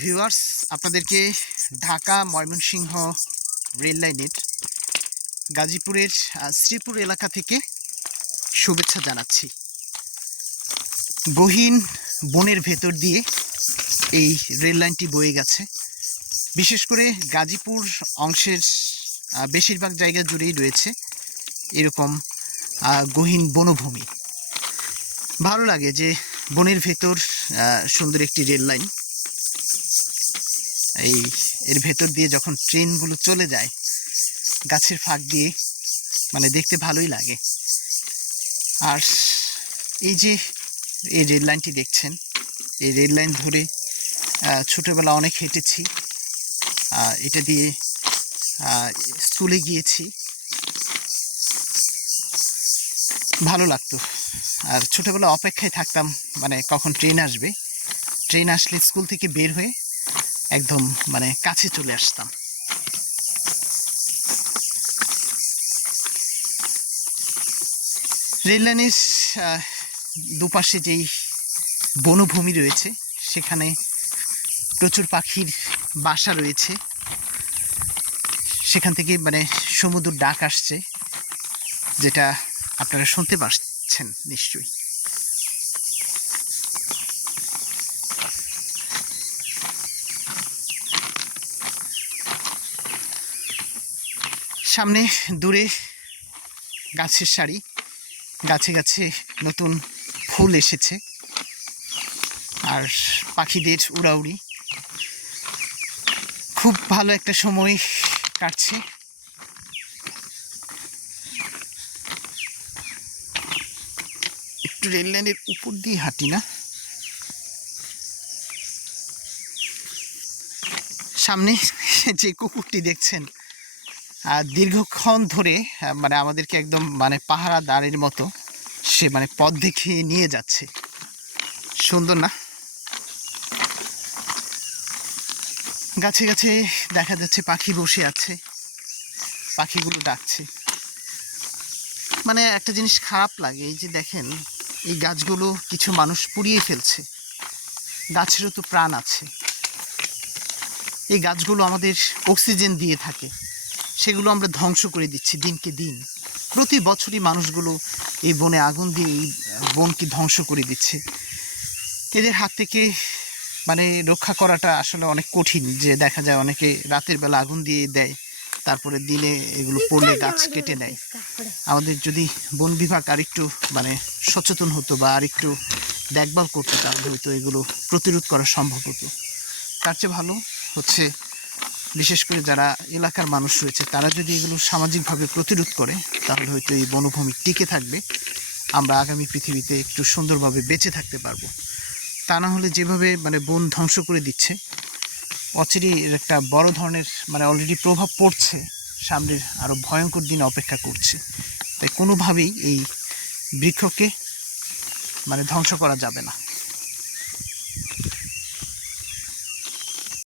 Viewers, আপনাদেরকে Dhaka Mymensingh rail লাইনের গাজীপুরের শ্রীপুর এলাকা থেকে শুভেচ্ছা জানাচ্ছি। গহীন বনের ভেতর দিয়ে এই রেল লাইনটি বয়ে গেছে। বিশেষ করে গাজীপুর অংশের বেশিরভাগ জায়গা জুড়েই রয়েছে এরকম গহীন বনভূমি। ভালো লাগে যে বনের ভেতর সুন্দর একটি রেল লাইন, এর ভেতর দিয়ে যখন ট্রেনগুলো চলে যায় গাছের ফাঁক দিয়ে, দেখতে ভালোই লাগে। আর এই যে এই রেল লাইনটি দেখছেন, এই রেল লাইন ধরে ছোটোবেলা অনেক হেঁটেছি, এটা দিয়ে স্কুলে গিয়েছি, ভালো লাগতো। আর ছোটোবেলা অপেক্ষায় থাকতাম কখন ট্রেন আসবে। ট্রেন আসলে স্কুল থেকে বের হয়ে একদম কাছে চলে আসতাম। রেল লাইনের দুপাশে যেই বনভূমি রয়েছে সেখানে প্রচুর পাখির বাসা রয়েছে। সেখান থেকে সমুদ্র ডাক আসছে, যেটা আপনারা শুনতে পাচ্ছেন নিশ্চয়ই। সামনে দূরে গাছের সারি, গাছে গাছে নতুন ফুল এসেছে, আর পাখিদের উড়াউড়ি। খুব ভালো একটা সময় কাটছে। একটু রেল লাইনের উপর দিয়ে হাঁটি না। সামনে যে কুকুরটি দেখছেন, দীর্ঘক্ষণ ধরে আমাদেরকে একদম পাহারাদারের মতো সে পথ দেখিয়ে নিয়ে যাচ্ছে। সুন্দর না? গাছে গাছে দেখা যাচ্ছে পাখি বসে আছে, পাখিগুলো ডাকছে। একটা জিনিস খারাপ লাগে, এই যে দেখেন এই গাছগুলো কিছু মানুষ পুড়িয়ে ফেলছে। গাছেরও তো প্রাণ আছে। এই গাছগুলো আমাদের অক্সিজেন দিয়ে থাকে, সেগুলো আমরা ধ্বংস করে দিচ্ছি দিনকে দিন। প্রতি বছরই মানুষগুলো এই বনে আগুন দিয়ে এই বনকে ধ্বংস করে দিচ্ছে। এদের হাত থেকে রক্ষা করাটা আসলে অনেক কঠিন। যে দেখা যায় অনেকে রাতের বেলা আগুন দিয়ে দেয়, তারপরে দিনে এগুলো পড়লে গাছ কেটে নেয়। আমাদের যদি বন বিভাগ আরেকটু সচেতন হতো বা আরেকটু দেখভাল করতো, তাহলে হয়তো এগুলো প্রতিরোধ করা সম্ভব হতো। তার চেয়ে ভালো হচ্ছে বিশেষ করে যারা এলাকার মানুষ রয়েছে তারা যদি এগুলো সামাজিকভাবে প্রতিরোধ করে, তাহলে হয়তো এই বনভূমি টিকে থাকবে। আমরা আগামী পৃথিবীতে একটু সুন্দরভাবে বেঁচে থাকতে পারবো। তা না হলে যেভাবে বন ধ্বংস করে দিচ্ছে, অচিরেই এর একটা বড় ধরনের অলরেডি প্রভাব পড়ছে। সামনের আরও ভয়ঙ্কর দিন অপেক্ষা করছে। তাই কোনোভাবেই এই বৃক্ষকে ধ্বংস করা যাবে না।